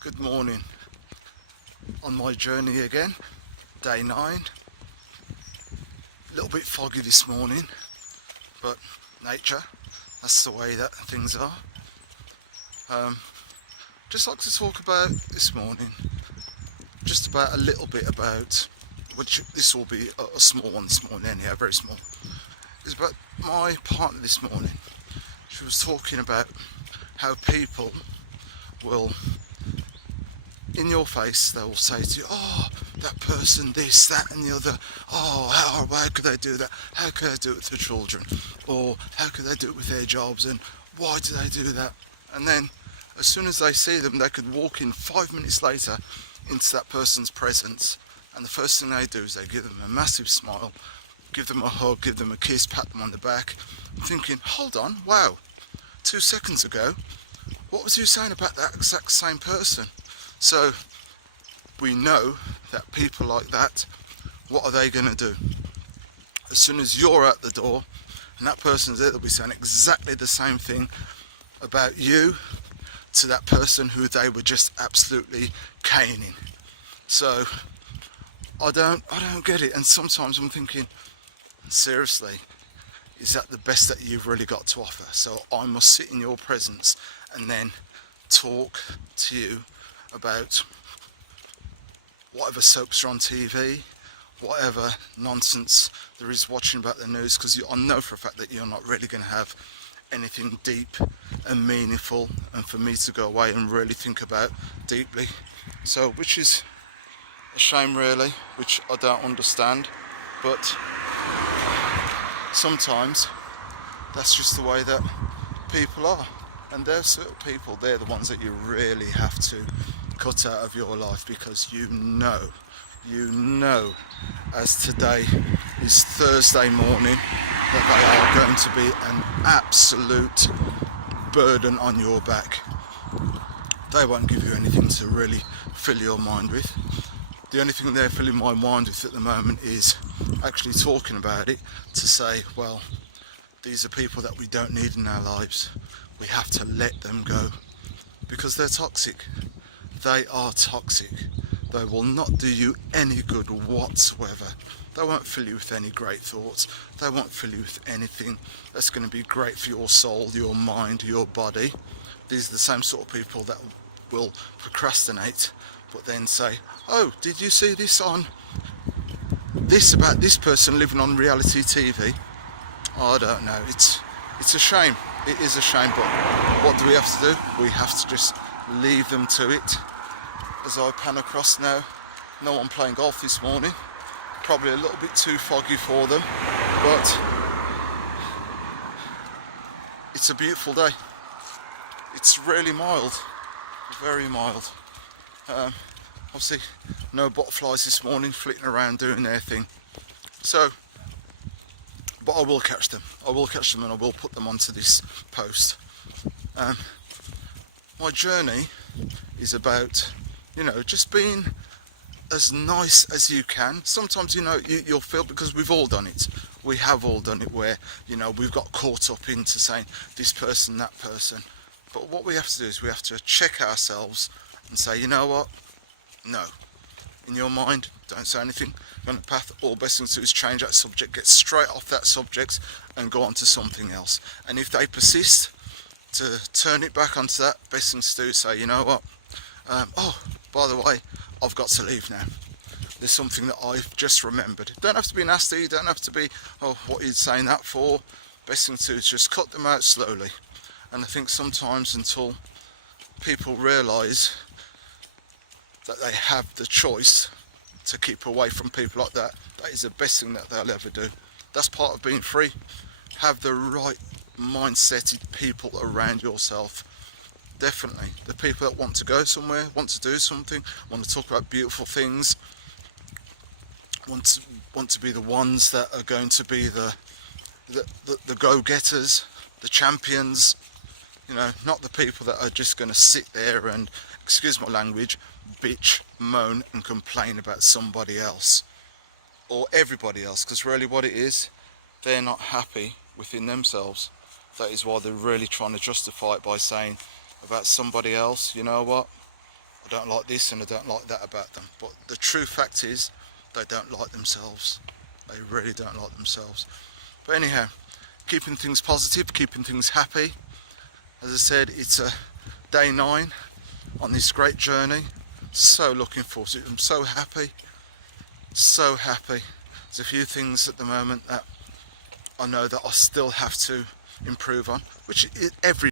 Good morning. On my journey again, day 9. A little bit foggy this morning, but nature, that's the way that things are. Just like to talk about this morning, just about a little bit about, which this will be a small one this morning anyhow, very small. It's about my partner this morning. She was talking about how people will, in your face, they will say to you, oh, that person, this, that and the other, oh, how could they do that? How could they do it to children? Or how could they do it with their jobs? And why do they do that? And then, as soon as they see them, they could walk in 5 minutes later into that person's presence, and the first thing they do is they give them a massive smile, give them a hug, give them a kiss, pat them on the back. I'm thinking, hold on, wow, 2 seconds ago, what was you saying about that exact same person? So we know that people like that, what are they going to do? As soon as you're out the door and that person's there, they'll be saying exactly the same thing about you to that person who they were just absolutely caning. So I don't get it, and sometimes I'm thinking, seriously, is that the best that you've really got to offer? So I must sit in your presence and then talk to you about whatever soaps are on TV, whatever nonsense there is watching about the news, because I know for a fact that you're not really going to have anything deep and meaningful and for me to go away and really think about deeply. So, which is a shame really, which I don't understand, but sometimes that's just the way that people are. And there's certain people, they're the ones that you really have to cut out of your life, because you know, as today is Thursday morning, that they are going to be an absolute burden on your back. They won't give you anything to really fill your mind with. The only thing they're filling my mind with at the moment is actually talking about it, to say, well, these are people that we don't need in our lives. We have to let them go because they're toxic. They are toxic. They will not do you any good whatsoever. They won't fill you with any great thoughts. They won't fill you with anything that's going to be great for your soul, your mind, your body. These are the same sort of people that will procrastinate, but then say, oh, did you see this on this about this person living on reality TV? I don't know. It's a shame. It is a shame, but what do we have to do? We have to just leave them to it. As I pan across now, no one playing golf this morning. Probably a little bit too foggy for them, but it's a beautiful day. It's really mild, very mild. Obviously, no butterflies this morning flitting around doing their thing. So, but I will catch them. I will catch them and I will put them onto this post. My journey is about, just being as nice as you can. Sometimes, you'll feel, because we've all done it. We have all done it where, we've got caught up into saying this person, that person. But what we have to do is we have to check ourselves and say, you know what? No. In your mind, don't say anything. You're on the path. All best thing to do is change that subject, get straight off that subject and go on to something else. And if they persist to turn it back onto that, best thing to do is say, you know what? Oh, by the way, I've got to leave now. There's something that I've just remembered. Don't have to be nasty, don't have to be, oh, what are you saying that for? Best thing to do is just cut them out slowly. And I think sometimes, until people realise that they have the choice to keep away from people like that, that is the best thing that they'll ever do. That's part of being free. Have the right mindseted people around yourself. Definitely. The people that want to go somewhere, want to do something, want to talk about beautiful things, want to be the ones that are going to be the go-getters, the champions, not the people that are just going to sit there and, excuse my language, bitch, moan and complain about somebody else or everybody else, because really what it is, they're not happy within themselves. That is why they're really trying to justify it by saying about somebody else, you know what, I don't like this and I don't like that about them. But the true fact is, they don't like themselves. They really don't like themselves. But anyhow, keeping things positive, keeping things happy. As I said, it's day 9 on this great journey. So looking forward to it. I'm so happy. So happy. There's a few things at the moment that I know that I still have to improve on, which every